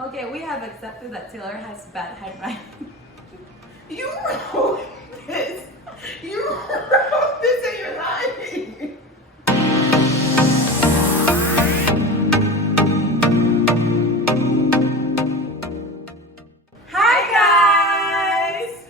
Okay, we have accepted that Taylor has bad handwriting. You wrote this. You wrote this and you're lying. Hi guys!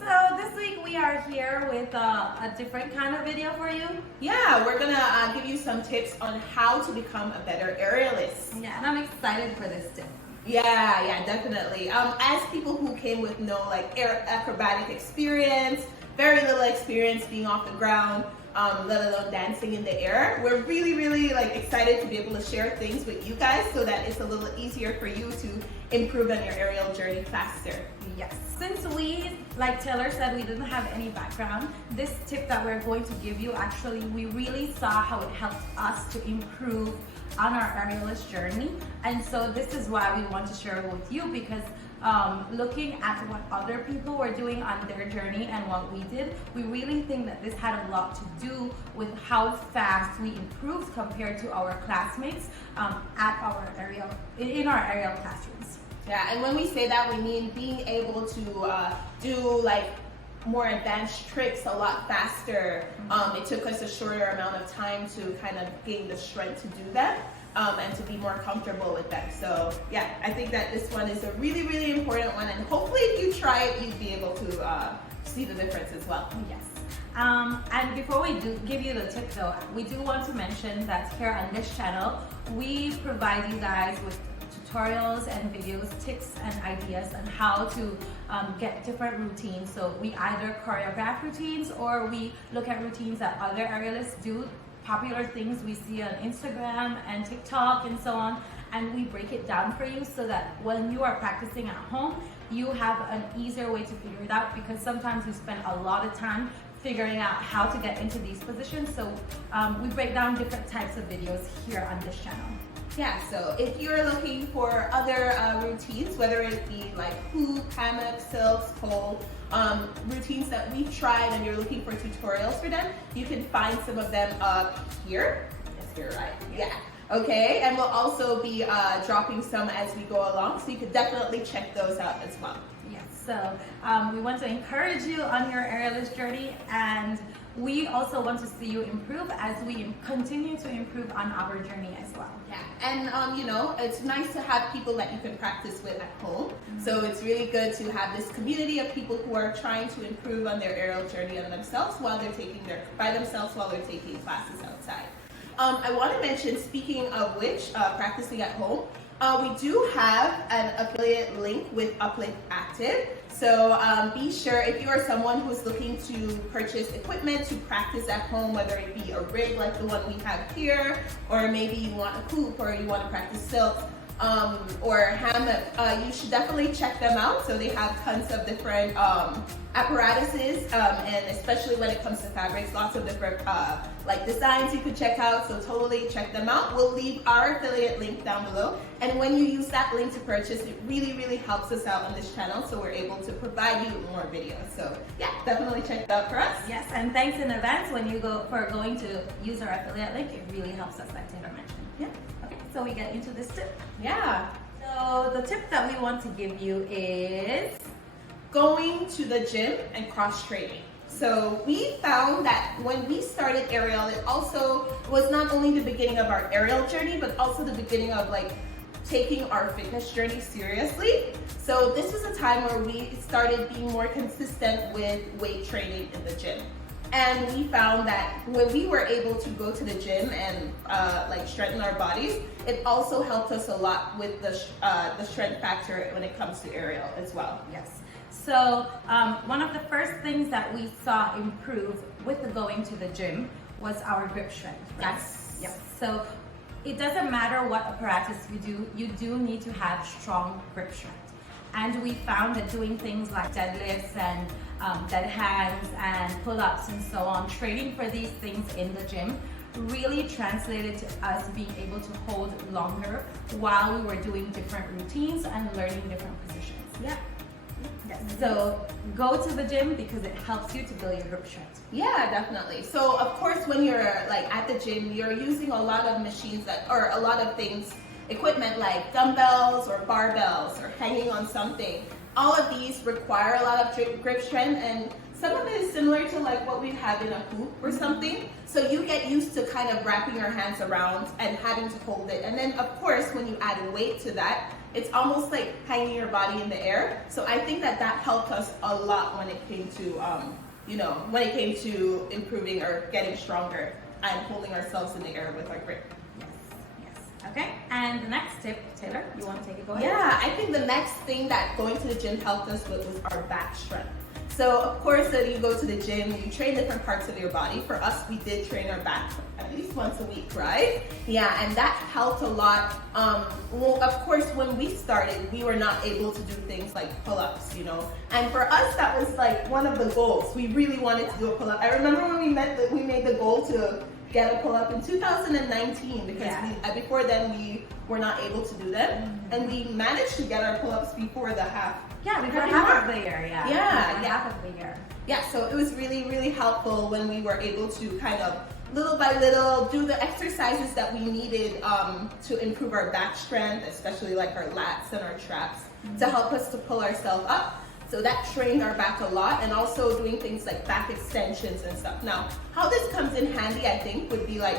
So this week we are here with a different kind of video for you. Yeah, we're gonna give you some tips on how to become a better aerialist. Yeah, and I'm excited for this tip. Yeah, definitely. As people who came with no acrobatic experience, very little experience being off the ground, let alone dancing in the air, we're really excited to be able to share things with you guys so that it's a little easier for you to improve on your aerial journey faster. Yes. Since we, like Taylor said, we didn't have any background, this tip that we're going to give you, actually, we really saw how it helped us to improve on our aerialist journey. And so this is why we want to share it with you, because looking at what other people were doing on their journey and what we did, we really think that this had a lot to do with how fast we improved compared to our classmates in our aerial classrooms. Yeah, and when we say that, we mean being able to do more advanced tricks a lot faster. It took us a shorter amount of time to kind of gain the strength to do that and to be more comfortable with them. So yeah, I think that this one is a really important one, and hopefully if you try it, you'd be able to see the difference as well. Yes. And before we do give you the tip though, we do want to mention that here on this channel, we provide you guys with tutorials and videos, tips and ideas on how to get different routines. So we either choreograph routines or we look at routines that other aerialists do, popular things we see on Instagram and TikTok and so on, and we break it down for you so that when you are practicing at home, you have an easier way to figure it out, because sometimes you spend a lot of time figuring out how to get into these positions. So we break down different types of videos here on this channel. Yeah, so if you're looking for other routines, whether it be like hoop, hammock, silks, pole, routines that we've tried and you're looking for tutorials for them, you can find some of them up here. Yes, you're right. Yeah. Okay, and we'll also be dropping some as we go along, so you can definitely check those out as well. Yes, so we want to encourage you on your aerialist journey, and we also want to see you improve as we continue to improve on our journey as well. Yeah, and you know, it's nice to have people that you can practice with at home. So it's really good to have this community of people who are trying to improve on their aerial journey on themselves while they're taking classes outside. I want to mention, speaking of which, practicing at home, we do have an affiliate link with Uplift Active. So be sure, if you are someone who's looking to purchase equipment to practice at home, whether it be a rig like the one we have here, or maybe you want a hoop, or you want to practice silks, or hammock, you should definitely check them out. So they have tons of different apparatuses, and especially when it comes to fabrics, lots of different designs you could check out. So totally check them out. We'll leave our affiliate link down below, and when you use that link to purchase, it really helps us out on this channel, so we're able to provide you more videos. So yeah, definitely check it out for us. Yes, and thanks in advance when you going to use our affiliate link. It really helps us, like Taylor mentioned. Yeah. Okay, so we get into this tip. Yeah. So the tip that we want to give you is going to the gym and cross training. So we found that when we started aerial, it also was not only the beginning of our aerial journey, but also the beginning of taking our fitness journey seriously. So this was a time where we started being more consistent with weight training in the gym. And we found that when we were able to go to the gym and strengthen our bodies, it also helped us a lot with the strength factor when it comes to aerial as well. Yes. So one of the first things that we saw improve with the going to the gym was our grip strength. Right? Yes. Yep. So it doesn't matter what apparatus you do need to have strong grip strength. And we found that doing things like deadlifts and dead hands and pull-ups and so on, training for these things in the gym really translated to us being able to hold longer while we were doing different routines and learning different positions. Yeah. Yes. So go to the gym because it helps you to build your grip strength. Yeah, definitely. So of course, when you're at the gym, you're using a lot of machines or a lot of things equipment like dumbbells or barbells or hanging on something. All of these require a lot of grip strength, and some of it is similar to like what we have in a hoop or something. So you get used to kind of wrapping your hands around and having to hold it. And then of course, when you add weight to that, it's almost like hanging your body in the air. So I think that helped us a lot when it came to, when it came to improving or getting stronger and holding ourselves in the air with our grip. Okay, and the next tip, Taylor, you want to take it away? Yeah, I think the next thing that going to the gym helped us with was our back strength. So of course, when you go to the gym, you train different parts of your body. For us, we did train our back at least once a week, right? Yeah, and that helped a lot. Well, of course, when we started, we were not able to do things like pull-ups, And for us, that was like one of the goals. We really wanted to do a pull-up. I remember when we made the goal to get a pull-up in 2019 because before then we were not able to do them, and we managed to get our pull-ups before the half. Yeah, before half of the year. Half of the year. Yeah, so it was really, really helpful when we were able to kind of little by little do the exercises that we needed to improve our back strength, especially like our lats and our traps, to help us to pull ourselves up. So that trained our back a lot, and also doing things like back extensions and stuff. Now, how this comes in handy, I think, would be like,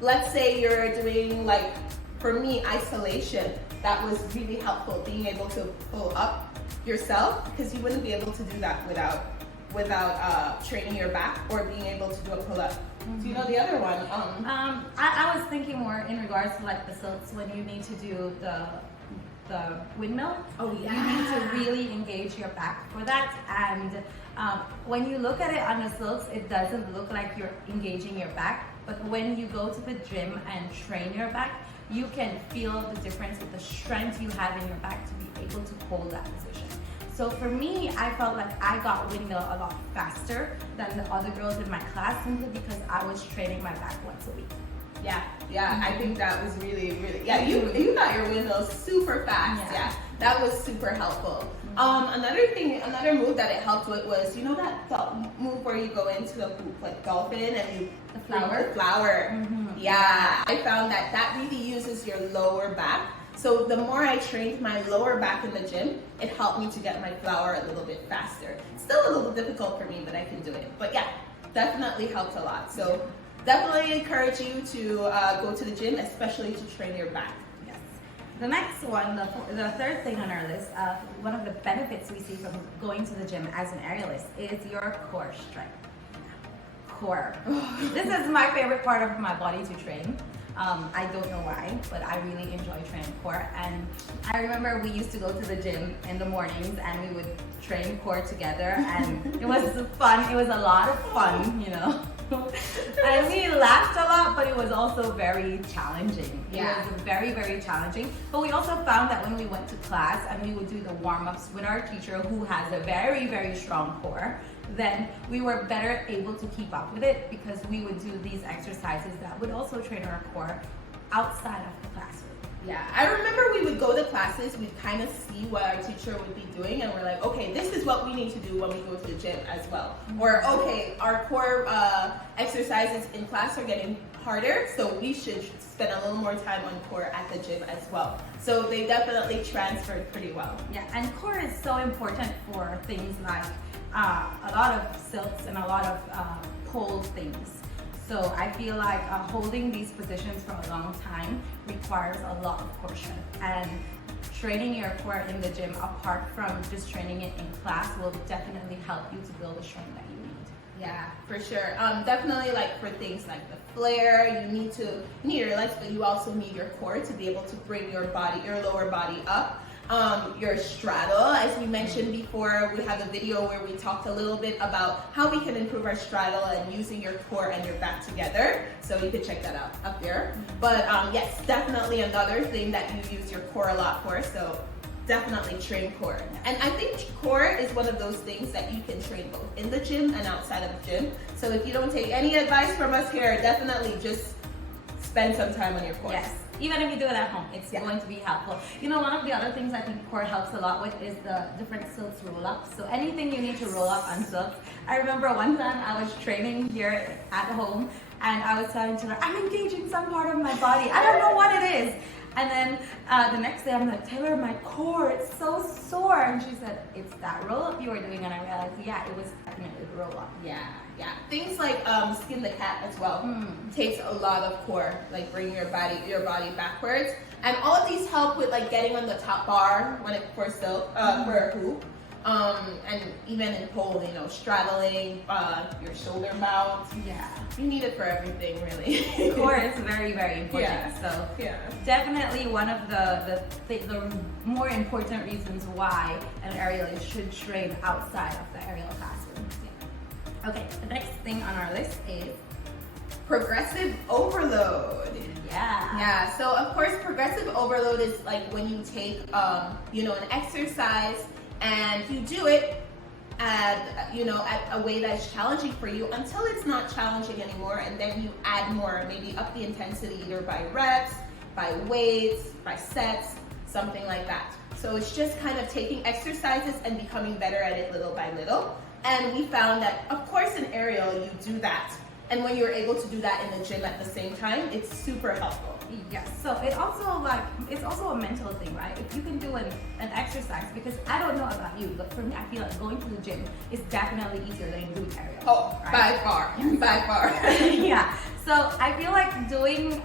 let's say you're doing like, for me, isolation. That was really helpful, being able to pull up yourself, because you wouldn't be able to do that without training your back or being able to do a pull-up. Do you know the other one? I was thinking more in regards to like the silts, when you need to do the windmill. Oh yeah. You need to really engage your back for that, and when you look at it on the silts, it doesn't look like you're engaging your back, but when you go to the gym and train your back, you can feel the difference with the strength you have in your back to be able to hold that position. So for me, I felt like I got windmill a lot faster than the other girls in my class, simply because I was training my back once a week. Yeah, I think that was really, really, you got your windmill super fast. Yeah, that was super helpful. Another move that it helped with was, that move where you go into the hoop like dolphin and you the flower. Yeah, I found that really uses your lower back. So the more I trained my lower back in the gym, it helped me to get my flower a little bit faster. Still a little difficult for me, but I can do it. But yeah, definitely helped a lot. So definitely encourage you to go to the gym, especially to train your back. Yes. The next one, the third thing on our list, one of the benefits we see from going to the gym as an aerialist is your core strength. Core. This is my favorite part of my body to train. I don't know why, but I really enjoy training core. And I remember we used to go to the gym in the mornings and we would train core together, and it was fun. It was a lot of fun, And we laughed a lot, but it was also very challenging. Yeah. It was very, very challenging. But we also found that when we went to class and we would do the warm-ups with our teacher, who has a very, very strong core, then we were better able to keep up with it, because we would do these exercises that would also train our core outside of the classroom. Yeah, I remember we would go to classes, we'd kind of see what our teacher would be doing, and we're like, okay, this is what we need to do when we go to the gym as well. Or, okay, our core exercises in class are getting harder, so we should spend a little more time on core at the gym as well. So they definitely transferred pretty well. Yeah, and core is so important for things like a lot of silts and a lot of pole things. So I feel like holding these positions for a long time requires a lot of core strength, and training your core in the gym apart from just training it in class will definitely help you to build the strength that you need. Yeah, for sure. Definitely, like for things like the flare, you need your legs, but you also need your core to be able to bring your lower body up. Your straddle, as we mentioned before, we have a video where we talked a little bit about how we can improve our straddle and using your core and your back together. So you can check that out up there. But yes, definitely another thing that you use your core a lot for. So definitely train core. And I think core is one of those things that you can train both in the gym and outside of the gym. So if you don't take any advice from us here, definitely just spend some time on your core. Yes. Even if you do it at home, it's going to be helpful. One of the other things I think core helps a lot with is the different silts roll-ups. So anything you need to roll up on silts. I remember one time I was training here at home, and I was telling Taylor, I'm engaging some part of my body. I don't know what it is. And then the next day I'm like, Taylor, my core, it's so sore. And she said, it's that roll up you were doing. And I realized, yeah, it was definitely the roll up. Yeah. Things like skin the cat as well takes a lot of core, like bringing your body backwards. And all of these help with like getting on the top bar for a hoop. And even in pole, you know, straddling, your shoulder mount. Yeah. You need it for everything, really. Core is very, very important. Yeah. So Yeah. definitely one of the more important reasons why an aerialist should train outside of the aerial classroom. Yeah. Okay, the next thing on our list is progressive overload. Yeah. So of course, progressive overload is like when you take, you know, an exercise and you do it at a way that's challenging for you until it's not challenging anymore, and then you add more, maybe up the intensity either by reps, by weights, by sets, something like that. So it's just kind of taking exercises and becoming better at it little by little. And we found that, of course, in aerial, you do that. And when you're able to do that in the gym at the same time, it's super helpful. Yes. So it's also a mental thing, right? If you can do an exercise, because I don't know about you, but for me, I feel like going to the gym is definitely easier than doing aerial. Oh, right? by far. Yeah. So I feel like doing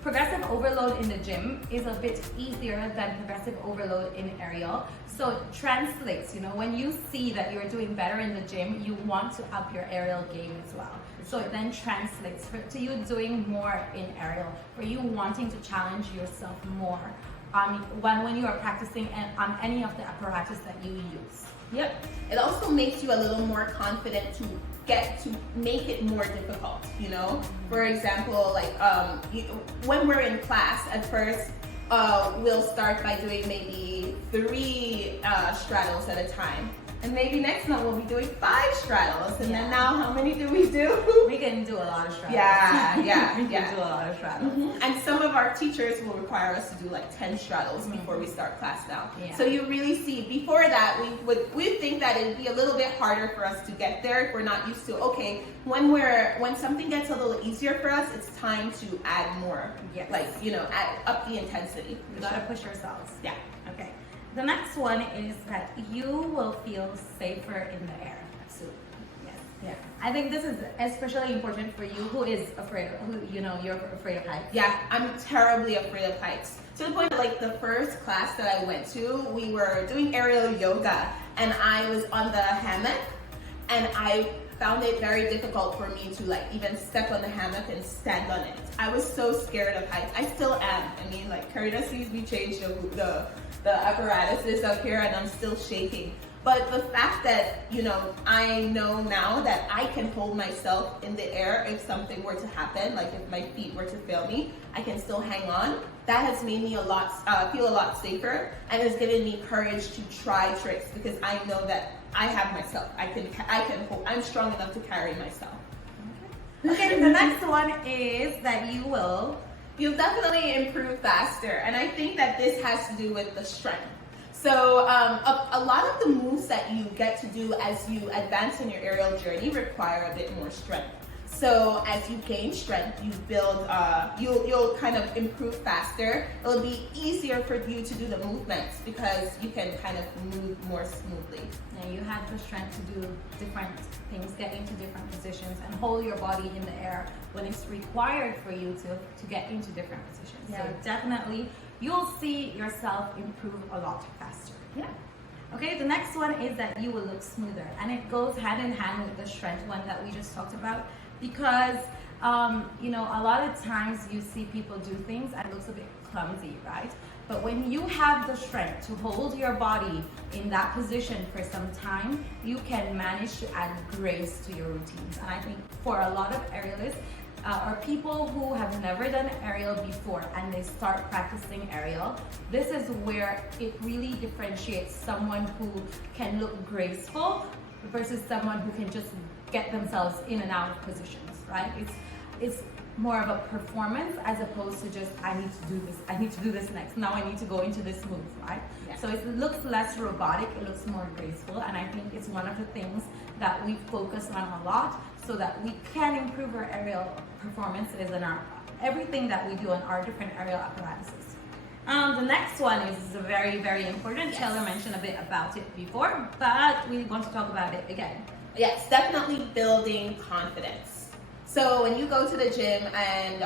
progressive overload in the gym is a bit easier than progressive overload in aerial. So it translates, you know, when you see that you're doing better in the gym, you want to up your aerial game as well. So it then translates to you doing more in aerial, for you wanting to challenge yourself more when you are practicing on any of the apparatus that you use. Yep. It also makes you a little more confident to make it more difficult, you know? For example, like when we're in class at first, we'll start by doing maybe 3 straddles at a time. And maybe next month we'll be doing 5 straddles. And then now how many do we do? We can do a lot of straddles. Yeah. We can do a lot of straddles. And some of our teachers will require us to do like 10 straddles before we start class now. Yeah. So you really see, before that, we think that it'd be a little bit harder for us to get there if we're not used to, okay, when something gets a little easier for us, it's time to add more. Yes. Like, you know, up the intensity. We gotta push ourselves. Yeah. Okay. The next one is that you will feel safer in the air. Absolutely. Yes. Yeah. I think this is especially important for you who is afraid of, you're afraid of heights. Yeah, I'm terribly afraid of heights. To the point that, like, the first class that I went to, we were doing aerial yoga, and I was on the hammock, and I found it very difficult for me to like even step on the hammock and stand on it. I was so scared of heights. I still am. I mean, like, Karina sees me change the apparatuses up here, and I'm still shaking. But the fact that, you know, I know now that I can hold myself in the air if something were to happen, like if my feet were to fail me, I can still hang on. That has made me feel a lot safer, and has given me courage to try tricks, because I know that I have myself. I can hold. I'm strong enough to carry myself. Okay, the next one is that you'll definitely improve faster, and I think that this has to do with the strength. So a lot of the moves that you get to do as you advance in your aerial journey require a bit more strength. So as you gain strength, you build, you'll kind of improve faster. It'll be easier for you to do the movements because you can kind of move more smoothly. And you have the strength to do different things, get into different positions, and hold your body in the air when it's required for you to get into different positions. Yeah. So definitely, you'll see yourself improve a lot faster. Yeah. Okay, the next one is that you will look smoother, and it goes hand in hand with the strength one that we just talked about, because you know, a lot of times you see people do things and it looks a bit clumsy, right? But when you have the strength to hold your body in that position for some time, you can manage to add grace to your routines. And I think for a lot of aerialists, or people who have never done aerial before and they start practicing aerial, this is where it really differentiates someone who can look graceful versus someone who can just get themselves in and out of positions, right? It's more of a performance as opposed to just, I need to do this next, now I need to go into this move, right? Yeah. So it looks less robotic, it looks more graceful, and I think it's one of the things that we focus on a lot so that we can improve our aerial performances and our everything that we do on our different aerial apparatuses. The next one is very, very important. Yes. Taylor mentioned a bit about it before, but we want to talk about it again. Yes, definitely building confidence. So when you go to the gym and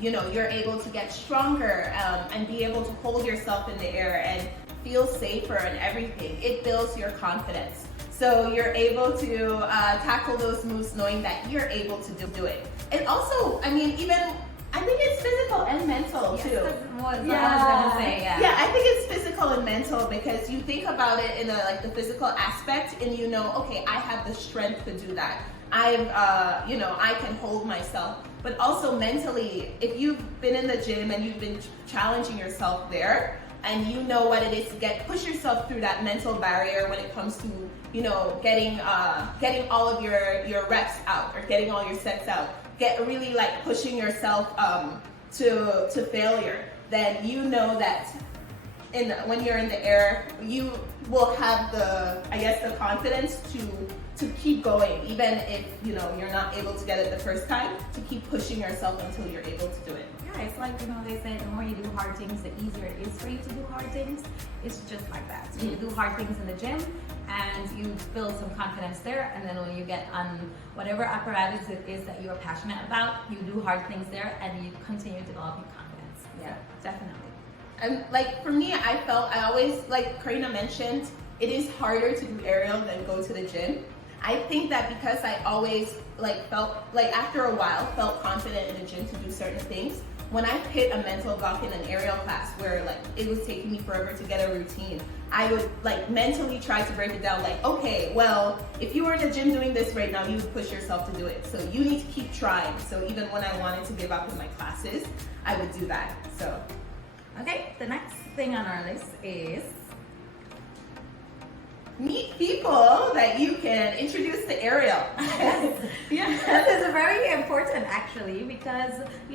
you're able to get stronger and be able to hold yourself in the air and feel safer and everything, it builds your confidence. So you're able to tackle those moves knowing that you're able to do it. And also, I think it's physical and mental too. Yes, what I was gonna say, Yeah, I think it's physical and mental because you think about it in the physical aspect and you know, okay, I have the strength to do that. I can hold myself. But also mentally, if you've been in the gym and you've been challenging yourself there, and you know what it is to push yourself through that mental barrier when it comes to, getting all of your reps out or getting all your sets out, really like pushing yourself to failure, then you know that when you're in the air, you will have the confidence to keep going, even if you're not able to get it the first time, to keep pushing yourself until you're able to do it. Yeah, it's like, they say the more you do hard things, the easier it is for you to do hard things. It's just like that. So you do hard things in the gym and you build some confidence there, and then when you get on whatever apparatus it is that you're passionate about, you do hard things there and you continue developing confidence. Yeah, definitely. And like for me, I always, like Karina mentioned, it is harder to do aerial than go to the gym. I think that because I always after a while felt confident in the gym to do certain things, when I hit a mental block in an aerial class where it was taking me forever to get a routine, I would mentally try to break it down okay, well, if you were in the gym doing this right now, you would push yourself to do it. So you need to keep trying. So even when I wanted to give up in my classes, I would do that. So okay, the next thing on our list is meet people that you can introduce to aerial. Yeah, this is very important actually, because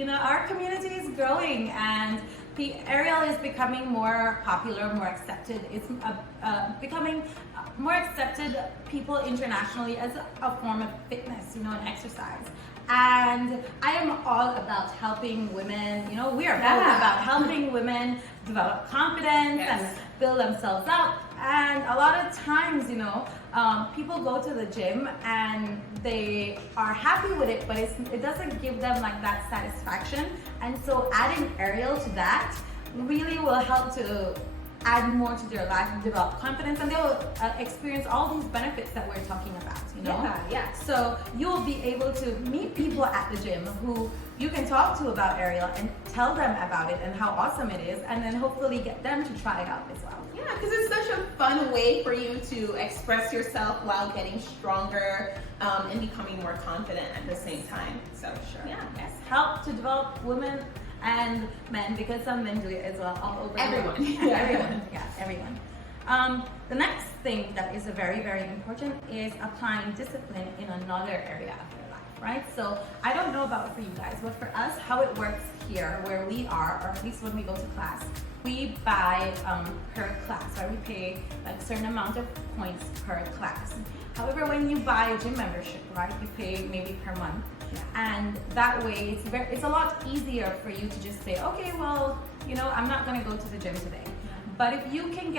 our community is growing and the aerial is becoming more popular, more accepted. It's becoming more accepted people internationally as a form of fitness, and exercise. And I am all about helping women, we are both about helping women develop confidence and build themselves up. And a lot of times, people go to the gym and they are happy with it, but it doesn't give them that satisfaction. And so adding aerial to that really will help to add more to their life and develop confidence, and they'll experience all these benefits that we're talking about, Yeah. So you'll be able to meet people at the gym who you can talk to about aerial and tell them about it and how awesome it is, and then hopefully get them to try it out as well. Yeah, because it's such a fun way for you to express yourself while getting stronger and becoming more confident at the same time. So sure. Yeah. Yes. Help to develop women and men, because some men do it as well all over everyone. the world. Everyone. Yeah, everyone. The next thing that is very, very important is applying discipline in another area of your life, right? So I don't know about for you guys, but for us, how it works here where we are, or at least when we go to class, we buy per class, right? We pay a certain amount of points per class. However, when you buy a gym membership, right, you pay maybe per month. And that way, it's a lot easier for you to just say, okay, well, I'm not going to go to the gym today. But if you can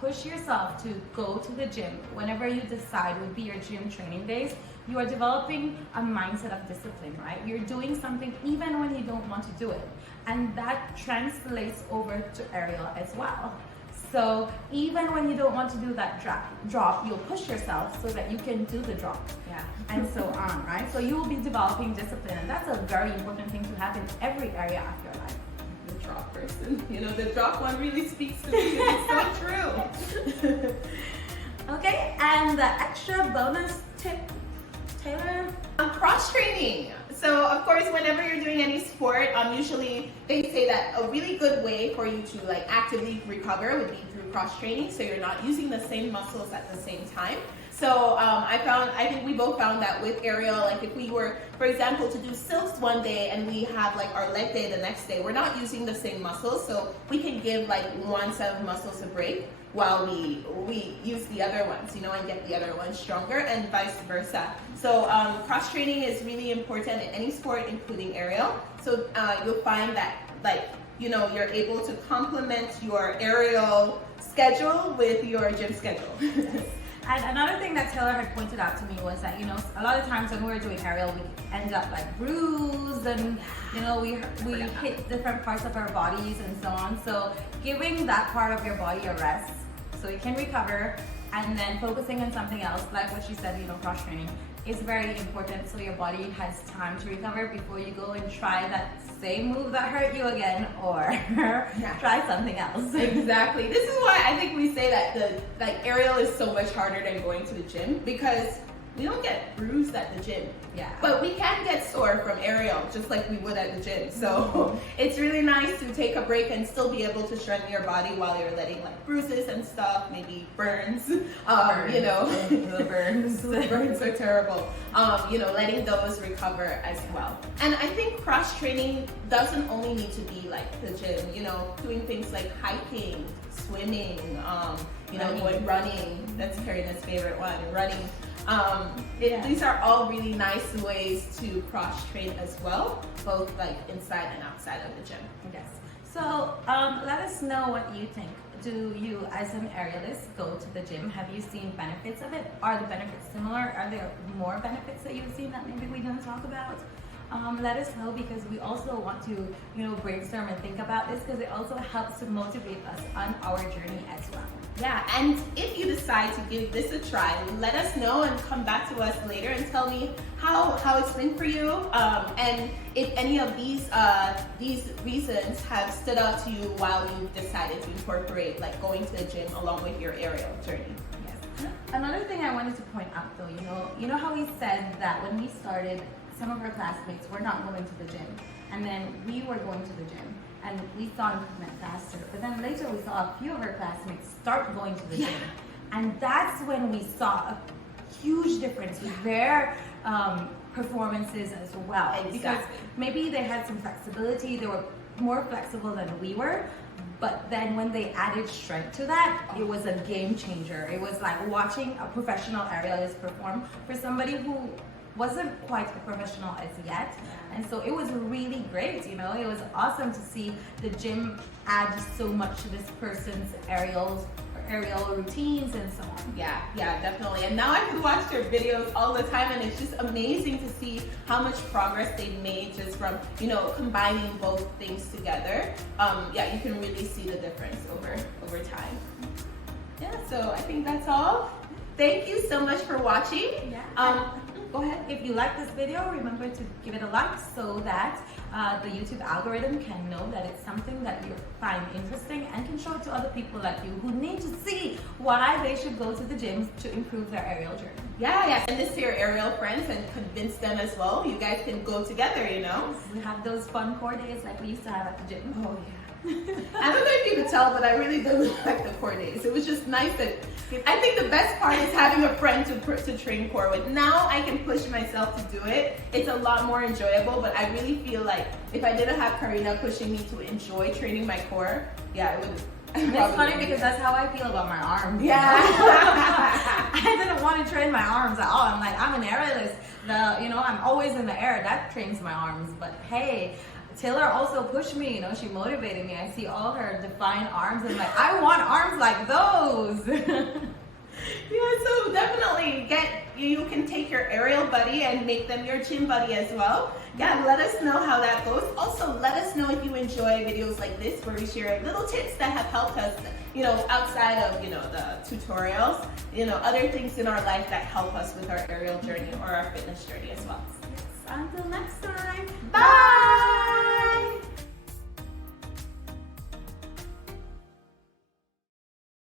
push yourself to go to the gym whenever you decide would be your gym training days, you are developing a mindset of discipline, right? You're doing something even when you don't want to do it. And that translates over to aerial as well. So even when you don't want to do that drop, you'll push yourself so that you can do the drop. Yeah. And so on, right? So you will be developing discipline, and that's a very important thing to have in every area of your life. The drop person, the drop one really speaks to me. It's so true. Okay, and the extra bonus tip, Taylor? Cross training. So of course, whenever you're doing any sport, usually they say that a really good way for you to actively recover would be through cross training. So you're not using the same muscles at the same time. So I think we both found that with aerial, like if we were, for example, to do silks one day and we have like our leg day the next day, we're not using the same muscles, so we can give like one set of muscles a break while we use the other ones, you know, and get the other ones stronger, and vice versa. So cross training is really important in any sport, including aerial. So you'll find that, like, you know, you're able to complement your aerial schedule with your gym schedule. And another thing that Taylor had pointed out to me was that, you know, a lot of times when we were doing aerial, we end up like bruised, and, you know, we hit different parts of our bodies and so on. So giving that part of your body a rest so you can recover, and then focusing on something else, like what she said, you know, cross training, is very important, so your body has time to recover before you go and try that same move that hurt you again, or try something else. Exactly. This is why I think we say that aerial is so much harder than going to the gym, because we don't get bruised at the gym. Yeah. But we can get sore from aerial, just like we would at the gym. So it's really nice to take a break and still be able to strengthen your body while you're letting like bruises and stuff, maybe burns. You know, the burns. Burns are terrible. You know, letting those recover as well. And I think cross training doesn't only need to be like the gym. You know, doing things like hiking, swimming, you know, going running. That's Karina's favorite one, running. These are all really nice ways to cross train as well, both like inside and outside of the gym. Yes. So let us know what you think. Do you, as an aerialist, go to the gym? Have you seen benefits of it? Are the benefits similar? Are there more benefits that you've seen that maybe we didn't talk about? Let us know, because we also want to, you know, brainstorm and think about this, because it also helps to motivate us on our journey as well. Yeah, and if you decide to give this a try, let us know and come back to us later and tell me how it's been for you, and if any of these reasons have stood out to you while you decided to incorporate like going to the gym along with your aerial journey. Yes. Another thing I wanted to point out though, you know how we said that when we started, some of our classmates were not going to the gym, and then we were going to the gym, and we saw improvement faster. But then later we saw a few of our classmates start going to the gym, and that's when we saw a huge difference with their performances as well. Exactly. Because maybe they had some flexibility, they were more flexible than we were, but then when they added strength to that, it was a game changer. It was like watching a professional aerialist perform for somebody who wasn't quite a professional as yet. And so it was really great, you know, it was awesome to see the gym add so much to this person's aerial routines and so on. Yeah, definitely. And now I can watch their videos all the time, and it's just amazing to see how much progress they've made just from, you know, combining both things together. You can really see the difference over time. Yeah, so I think that's all. Thank you so much for watching. Go ahead. If you like this video, remember to give it a like so that the YouTube algorithm can know that it's something that you find interesting and can show it to other people like you who need to see why they should go to the gym to improve their aerial journey. Yeah. Send this to your aerial friends and convince them as well. You guys can go together, you know. We have those fun core days like we used to have at the gym. Oh yeah. I don't know if you could tell, but I really do like the core days. It was just nice that, I think the best part is having a friend to train core with. Now I can push myself to do it. It's a lot more enjoyable, but I really feel like if I didn't have Karina pushing me to enjoy training my core, it would. It's funny because that's how I feel about my arms. Yeah. I didn't want to train my arms at all. I'm like, I'm an aerialist. I'm always in the air. That trains my arms. But hey, Taylor also pushed me, she motivated me. I see all her defined arms and like, I want arms like those. Yeah, so definitely you can take your aerial buddy and make them your gym buddy as well. Yeah, let us know how that goes. Also, let us know if you enjoy videos like this where we share little tips that have helped us, outside of, the tutorials, other things in our life that help us with our aerial journey or our fitness journey as well. Yes, until next